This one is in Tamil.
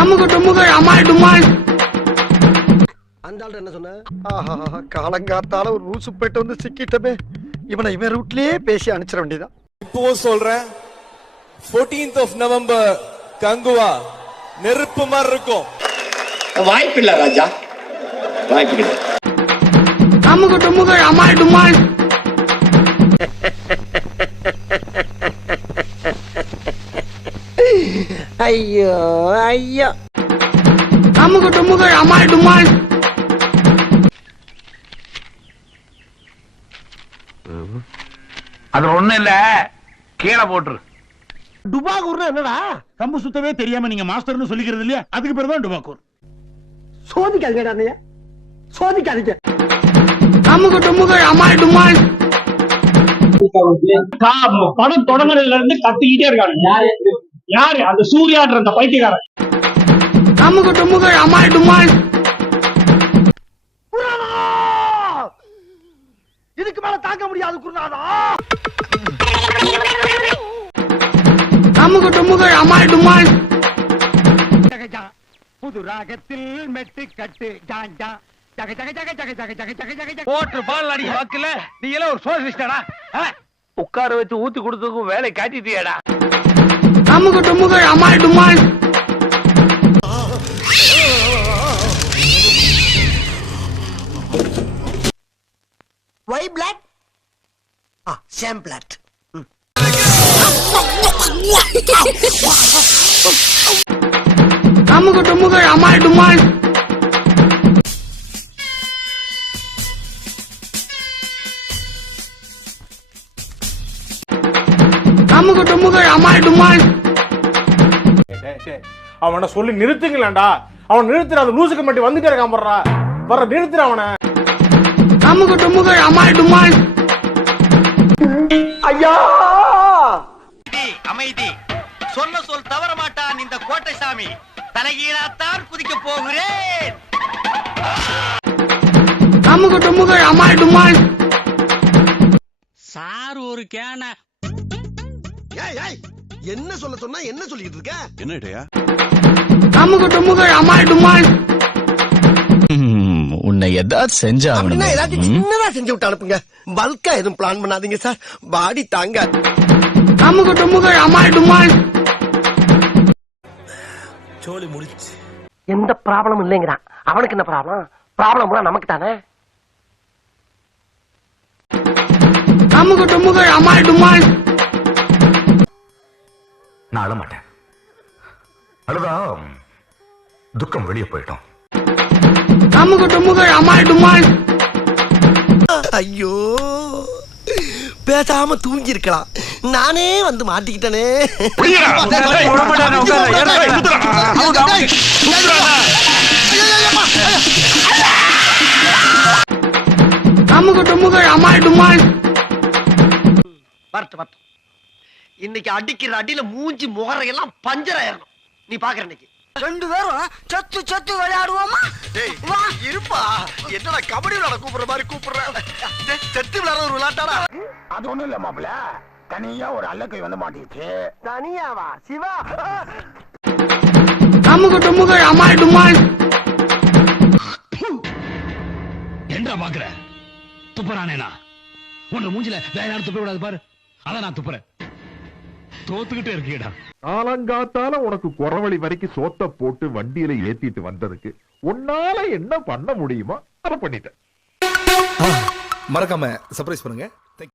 அமுகு டுமுகு அமால் டுமால். அந்த ஆள் என்ன சொன்ன? ஆஹா காலங்காத்தால ஒரு ரூசு போயிட்டு வந்து சிக்கிட்டமே. இவனை இவன் ரூட்லயே பேசி அனுப்பிச்சிட வேண்டியதான் இப்பவும் சொல்றேன். 14th ஆஃப் நவம்பர் கங்குவா நெருப்பு மாதிரி இருக்கும். வாய்ப்பில்லை ராஜா. வாய்ப்பு அமுகு டுமுகு அமால் டுமால். ஐயோ ஐயோ. அமுகு டுமுகு அமால் டுமால். அது ஒண்ணும் இல்ல. கீழே போட்டுரு. டுபாகூர்னா என்னடா? கம்பு சுத்தவே தெரியாம நீங்க மாஸ்டர்னு சொல்லிக்கிறது இல்லையா? அதுக்கு பேர் தான் டுபாக்கூர் சோதிக்காதீங்கடா அண்ணைய சோதிக்காதீங்க. அமுகு டுமுகு அமால் டுமால். படம் தொடங்குறதுல இருந்து கத்திக்கிட்டே இருக்காங்க. யாரு? அந்த சூர்யான்ற அந்த பைத்தியக்காரன். அமுகு டுமுகு அமால் டுமால் இதுக்கு மேல தாங்க முடியாது குருநாதா அமுகு டுமுகு அமால் டுமால் புது ராகத்தில் மெட்டு கட்டு ஜான் ஜான் போட்டு பால் அடிக்க வாக்குல நீ எல்லாம் ஒரு சோசிஸ்டடா உட்கார வச்சு ஊத்து கொடுத்ததுக்கும் வேலை காட்டிட்டியாடா. அமுகு டுமுகு அமால் டுமால் why black ah same flat அமுகு டுமுகு அமால் டுமால் அமுகு டுமுகு அமால் டுமால். அவனை சொல்லி நிறுத்துங்களேன்டா. அவன் நிறுத்துற அந்த லூசுக்கு மட்டும் வந்துட்டே இருக்கான் போடுறா வர நிறுத்துற அவனை. அமுகு டுமுகு அமால் டுமால். ஐயா! அமைதி சொன்ன சொல் தவற மாட்டான் இந்த கோட்டை சாமி தலைகீழாத்தான் குதிக்க போகிறேன். அமுகு டுமுகு அமால் டுமால். சார் ஒரு கேன என்ன சொல்ல சொன்னா என்ன சொல்லிட்டு இருக்க? அமுகு டுமுகு அமால் டுமால். உன்னை ஏதாவது செஞ்சா அப்படின்னா எல்லாத்தையும் சின்னதா செஞ்சு விட்டு அனுப்புங்க. பல்கா எதுவும் பிளான் பண்ணாதீங்க சார் பாடி தாங்க அமுகு டுமுகு அமால் டுமால். எந்த ப்ராப்ளமும் இல்லைங்கிறான். அவனுக்கு என்ன ப்ராப்ளம் ப்ராப்ளம் நமக்கு தானே? அமுகு டுமுகு அமால் டுமால். நான் அழ மாட்டேன். அழுதா துக்கம் வெளியே போயிட்டோம் அமுகு டுமுகு அமால் டுமால் ஐயோ பேசாம தூங்கி இருக்கலாம் நானே வந்து மாட்டிக்கிட்டனே. அமுகு டுமுகு அமால் டுமால் வரட்டு வரட்டு இன்னைக்கு அடிக்கிற அடியில மூஞ்சி முகரையெல்லாம் பஞ்சர் ஆயிரணும். நீ பாக்குற இன்னைக்கு. ரெண்டு பேரும் சத்து சத்து விளையாடுவோமா? வா. இருப்பா. என்னடா கபடி விளையாட கூப்பிடுற மாதிரி கூப்பிடுற? டேய், செத்து விளையாடுற ஒரு விளையாட்டாடா. அது ஒண்ணும் இல்ல மாப்பிள தனியா ஒரு அல்லக்கை வந்து மாட்டிக்கிச்சு. தனியாவா? சிவா. அமுகு டுமுகு அமால் டுமால். என்ன பாக்குற? துப்புறானேனா உன்ன மூஞ்சில வேற யாரும் துப்ப விடாது பாரு. அதான் நான் துப்புறேன். தோத்துக்கிட்டே இருக்கீடா. காலங்காத்தால உனக்கு குறவழி வரைக்கும் சோத்த போட்டு வண்டியில ஏத்திட்டு வந்ததுக்கு உன்னால என்ன பண்ண முடியுமோ அதை பண்ணிட்டேன். மறக்காம சர்ப்ரைஸ் பண்ணுங்க.